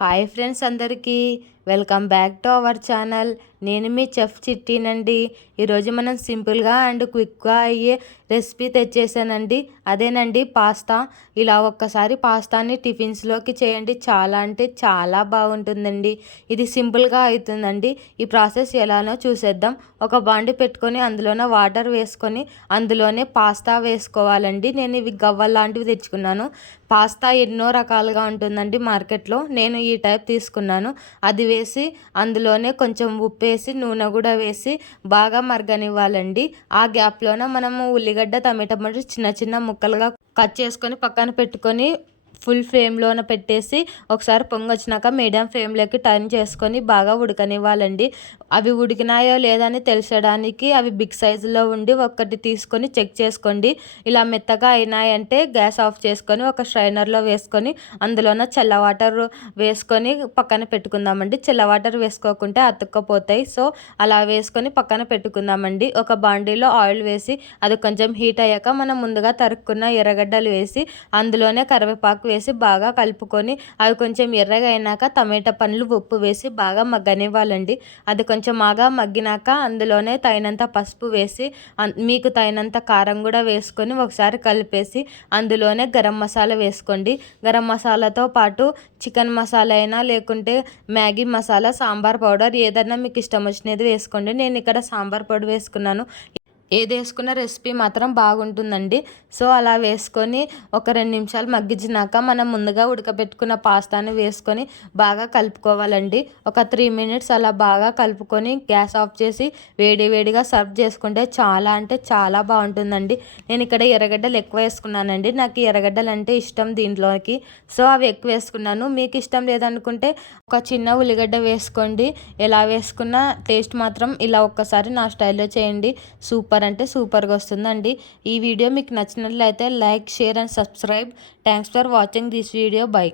Hi friends అందరికీ welcome back to our channel. నేను మీ chef చిట్టీనండి. ఈరోజు మనం సింపుల్గా అండ్ క్విక్గా అయ్యే రెసిపీ తెచ్చేసానండి. అదేనండి పాస్తా. ఇలా ఒక్కసారి పాస్తాని టిఫిన్స్లోకి చేయండి, చాలా అంటే చాలా బాగుంటుందండి. ఇది సింపుల్గా అవుతుందండి. ఈ ప్రాసెస్ ఎలానో చూసేద్దాం. ఒక బాండి పెట్టుకొని అందులోనే వాటర్ వేసుకొని అందులోనే పాస్తా వేసుకోవాలండి. నేను ఇవి గవ్వల్ లాంటివి తెచ్చుకున్నాను. పాస్తా ఎన్నో రకాలుగా ఉంటుందండి మార్కెట్లో. నేను ఈ టైప్ తీసుకున్నాను. అది వేసి అందులోనే కొంచెం ఉప్పు వేసి నూనె కూడా వేసి బాగా మరగనివ్వాలండి. ఆ గ్యాప్లోన మనము ఉల్లిగడ్డ టమాటా చిన్న చిన్న ముక్కలుగా కట్ చేసుకొని పక్కన పెట్టుకొని ఫుల్ ఫ్లేమ్లోన పెట్టేసి ఒకసారి పొంగొచ్చినాక మీడియం ఫ్లేమ్లోకి టర్న్ చేసుకొని బాగా ఉడకనివ్వాలండి. అవి ఉడికినాయో లేదని తెలిసడానికి అవి బిగ్ సైజులో ఉండి ఒక్కటి తీసుకొని చెక్ చేసుకోండి. ఇలా మెత్తగా అయినాయంటే గ్యాస్ ఆఫ్ చేసుకొని ఒక స్ట్రైనర్లో వేసుకొని అందులోన చల్ల వాటర్ వేసుకొని పక్కన పెట్టుకుందామండి. చల్ల వాటర్ వేసుకోకుంటే అతుక్కపోతాయి. సో అలా వేసుకొని పక్కన పెట్టుకుందామండి. ఒక బాండీలో ఆయిల్ వేసి అది కొంచెం హీట్ అయ్యాక మనం ముందుగా తరుక్కున్న ఎర్రగడ్డలు వేసి అందులోనే కరివేపాకు వేసి బాగా కలుపుకొని అవి కొంచెం ఎర్రగా అయినాక టమాటా పండ్లు ఉప్పు వేసి బాగా మగ్గనివ్వాలండి. అది కొంచెం బాగా మగ్గినాక అందులోనే తగినంత పసుపు వేసి మీకు తగినంత కారం కూడా వేసుకొని ఒకసారి కలిపేసి అందులోనే గరం మసాలా వేసుకోండి. గరం మసాలాతో పాటు చికెన్ మసాలా అయినా లేకుంటే మ్యాగీ మసాలా, సాంబార్ పౌడర్ ఏదైనా మీకు ఇష్టం వచ్చినది వేసుకోండి. నేను ఇక్కడ సాంబార్ పౌడర్ వేసుకున్నాను. ఏది వేసుకున్న రెసిపీ మాత్రం బాగుంటుందండి. సో అలా వేసుకొని ఒక 2 నిమిషాలు మగ్గించినాక మనం ముందుగా ఉడకబెట్టుకున్న పాస్తాని వేసుకొని బాగా కలుపుకోవాలండి. ఒక 3 మినిట్స్ అలా బాగా కలుపుకొని గ్యాస్ ఆఫ్ చేసి వేడిగా సర్వ్ చేసుకుంటే చాలా అంటే చాలా బాగుంటుందండి. నేను ఇక్కడ ఎర్రగడ్డలు ఎక్కువ వేసుకున్నానండి. నాకు ఎర్రగడ్డలు అంటే ఇష్టం దీంట్లోకి. సో అవి ఎక్కువ వేసుకున్నాను. మీకు ఇష్టం లేదనుకుంటే ఒక చిన్న ఉల్లిగడ్డ వేసుకోండి. ఎలా వేసుకున్నా టేస్ట్ మాత్రం ఇలా ఒక్కసారి నా స్టైల్లో చేయండి. సూపర్ అంటే సూపర్గా వస్తుందండి. ఈ వీడియో మీకు నచ్చినట్లయితే like, share and subscribe. Thanks for watching this video. By.